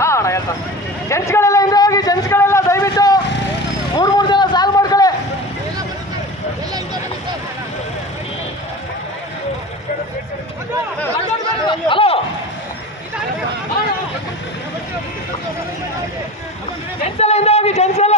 ಹಾ ಅಣ್ಣ ಹೇಳ್ತಾ ಜೆಂಟ್ಸ್ಗಳೆಲ್ಲ ಹಿಂದೆ ಹೋಗಿ, ಜೆಂಟ್ಸ್ಗಳೆಲ್ಲ ದಯವಿಟ್ಟು ಮೂರು ಜನ ಸಾಲ್ ಮಾಡ್ಕೊಳ್ಳಿ. ಹಲೋ ಜೆಂಟ್ಸ್ ಎಲ್ಲ ಹಿಂದೆ ಹೋಗಿ, ಜೆಂಟ್ಸ್ ಎಲ್ಲ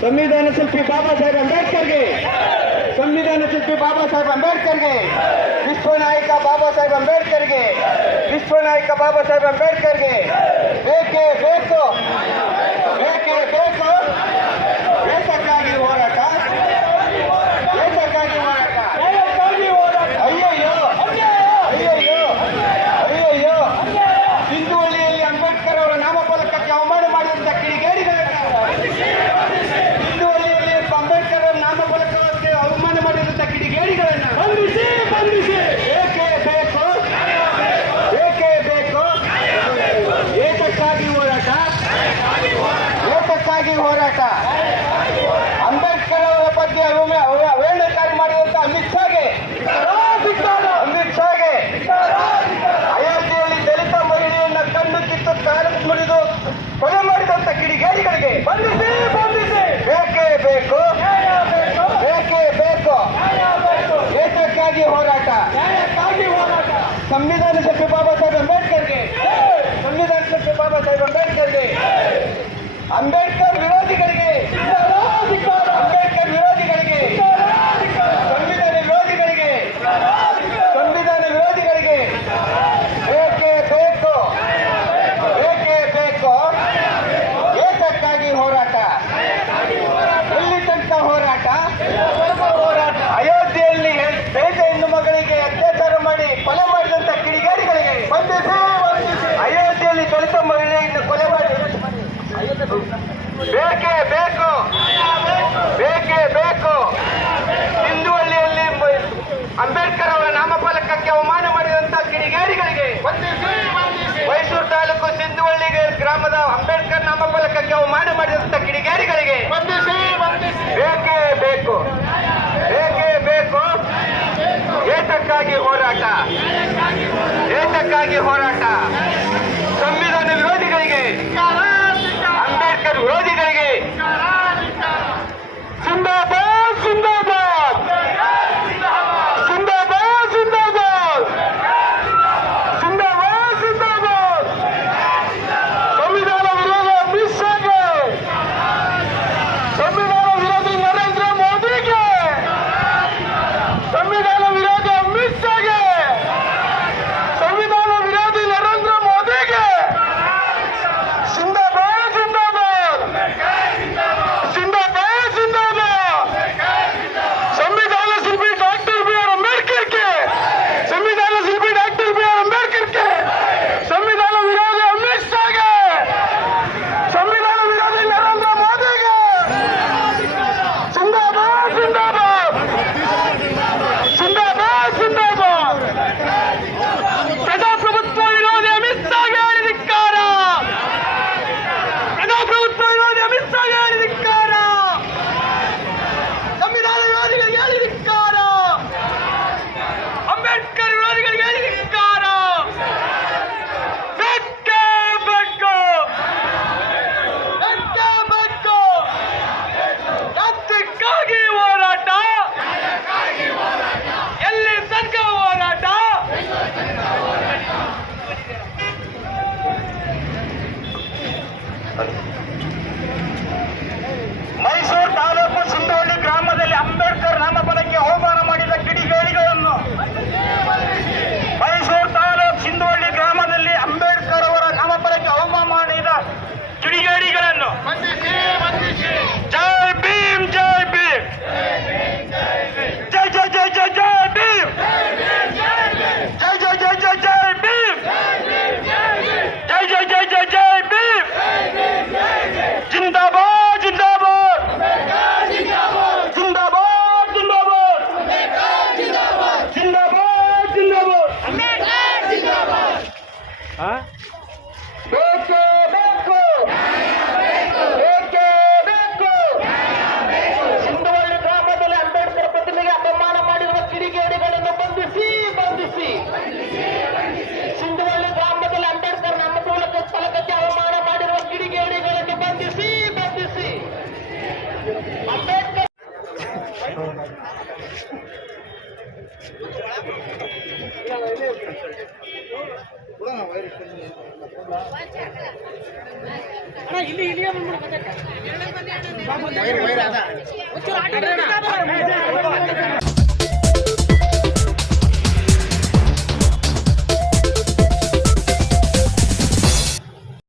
ಸಂವಿಧಾನ ಶಿಲ್ಪಿ ಬಾಬಾ ಸಾಹೇಬ್ ಅಂಬೇಡ್ಕರ್ಗೆ, ಸಂವಿಧಾನ ಶಿಲ್ಪಿ ಬಾಬಾ ಸಾಹೇಬ್ ಅಂಬೇಡ್ಕರ್ಗೆ, ವಿಶ್ವ ನಾಯಕ ಬಾಬಾ ಸಾಹೇಬ್ ಅಂಬೇಡ್ಕರ್ಗೆ, ವಿಶ್ವ ನಾಯಕ ಬಾಬಾ ಸಾಹೇಬ್ ಅಂಬೇಡ್ಕರ್ಗೆ ಬೇಕೇ ಬೇಕು, ಬೇಕೇ ಬೇಕು. ದೇಶಕ್ಕಾಗಿ ಹೋರಾಟ, ದೇಶಕ್ಕಾಗಿ ಹೋರಾಟ. ಅಯ್ಯಯ್ಯೋ ಅಯ್ಯಯ್ಯೋ ಅಯ್ಯಯ್ಯೋ, ಸಿಂಧುವಳ್ಳಿಯಲ್ಲಿ ಅಂಬೇಡ್ಕರ್ ಅವರ ನಾಮಫಲಕಕ್ಕೆ ಅವಮಾನ ಮಾಡಿದಂತ ಕಿಡಿಗೇಡಿಗಳನ್ನ, ಸಿಂಧುವಳ್ಳಿಯಲ್ಲಿ ಅಂಬೇಡ್ಕರ್ ಅವರ ನಾಮಫಲಕಕ್ಕೆ ಅವಮಾನ ಮಾಡಿದಂತ ಕಿಡಿಗೇಡಿಗಳನ್ನ ಬಂಧಿಸಿ, ಬಂಧಿಸಿ. ಬೇಕೇ ಬೇಕು, ಬೇಕೇ ಬೇಕು. ಏತಕ್ಕಾಗಿ ಹೋರಾಟ, ಏತಕ್ಕಾಗಿ ಹೋರಾಟ. ಅಂಬೇಡ್ಕರ್ ಅವರ ಬಗ್ಗೆ ಅವಹೇಳನಕಾರಿ ಮಾಡಿದಂತ ಅಮಿತ್ ಶಾಗೆ, ಅಮಿತ್ ಶಾಗೆ, ಅಯೋಧ್ಯೆಯಲ್ಲಿ ದಲಿತ ಮಹಿಳೆಯನ್ನ ಕಣ್ಣು ಕಿತ್ತು ಕಾಲು ಮುರಿದು ಕೊಲೆ ಮಾಡಿದಂತ ಕಿಡಿಗೇಡಿಗಳಿಗೆ ಬಂಧಿಸಿ, ಬಂಧಿಸಿ. ಬೇಕೇ ಬೇಕು, ಬೇಕೇ ಬೇಕು. ದೇಶಕ್ಕಾಗಿ ಹೋರಾಟ, ಸಂವಿಧಾನ ಶಿಲ್ಪಿ ಬಾಬಾ ಸಾಹೇಬ್ ಅಂಬೇಡ್ಕರ್ಗೆ, ಸಂವಿಧಾನ ಶಿಲ್ಪಿ ಬಾಬಾ ಸಾಹೇಬ್ ಅಂಬೇಡ್ಕರ್ಗೆ, ಅಂಬೇಡ್ಕರ್ ವಿರೋಧಿಗಳಿಗೆ, ಅಂಬೇಡ್ಕರ್ ವಿರೋಧಿಗಳಿಗೆ, ಸಂವಿಧಾನ ವಿರೋಧಿಗಳಿಗೆ, ಸಂವಿಧಾನ ವಿರೋಧಿಗಳಿಗೆ ಬೇಕೇ ಬೇಕು, ಬೇಕೇ ಬೇಕು. ಏತಕ್ಕಾಗಿ ಹೋರಾಟ, ಎಲ್ಲಿ ತನಕ ಹೋರಾಟ? ಅಯೋಧ್ಯೆಯಲ್ಲಿ ದಲಿತ ಹೆಣ್ಣು ಮಗಳಿಗೆ ಅತ್ಯಾಚಾರ ಮಾಡಿ ಕೊಲೆ ಮಾಡಿದಂತ ಕಿಡಿಗೇಡಿಗಳಿಗೆ ಬಂಧಿಸಿ, ಬಂಧಿಸಿ. ಅಯೋಧ್ಯೆಯಲ್ಲಿ ದಲಿತ ಮಹಿಳೆಯನ್ನು ಕೊಲೆ ಮಾಡಿ ಬೇಕೇ ಬೇಕು, ಬೇಕೇ ಬೇಕು. ಸಿಂಧುವಳ್ಳಿಯಲ್ಲಿ ಅಂಬೇಡ್ಕರ್ ಅವರ ನಾಮಫಲಕಕ್ಕೆ ಅವಮಾನ ಮಾಡಿದಂತ ಕಿಡಿಗೇಡಿಗಳಿಗೆ ಬಂಧಿಸಿ, ಬಂಧಿಸಿ. ಮೈಸೂರು ತಾಲೂಕು ಸಿಂಧುವಳ್ಳಿ ಗ್ರಾಮದ ಅಂಬೇಡ್ಕರ್ ನಾಮಫಲಕಕ್ಕೆ ಅವಮಾನ ಮಾಡಿದಂತ ಕಿಡಿಗೇಡಿಗಳಿಗೆ ಬಂಧಿಸಿ, ಬಂಧಿಸಿ. ಬೇಕೇ ಬೇಕು, ಬೇಕೇ ಬೇಕು. ಏತಕ್ಕಾಗಿ ಹೋರಾಟ, ಏತಕ್ಕಾಗಿ ಹೋರಾಟ. ಸಂವಿಧಾನ ವಿರೋಧಿಗಳಿಗೆ, ಅಂಬೇಡ್ಕರ್ ವಿರೋಧಿಗಳಿಗೆ ಜಿಂದಾಬಾದ್, ಜಿಂದಾಬಾದ್, ಜಿಂದಾಬಾದ್, ಜಿಂದಾಬಾದ್, ಜಿಂದಾಬಾದ್, ಜಿಂದಾಬಾದ್. ಸಂವಿಧಾನ ವಿರೋಧ ಅಮಿತ್ ಶಾಗೆ, ಸಂವಿಧಾನ ವಿರೋಧಿ ನರೇಂದ್ರ ಮೋದಿಗೆ, ಸಂವಿಧಾನ ವಿರೋಧಿ ಅಮಿತ್ ಶಾಗೆ, ಸಂವಿಧಾನ ವಿರೋಧಿ ನರೇಂದ್ರ ಮೋದಿಗೆ ಜಿಂದಾಬಾದ್, ಜಿಂದಾಬಾದ್. ವೈರ್ ಅದ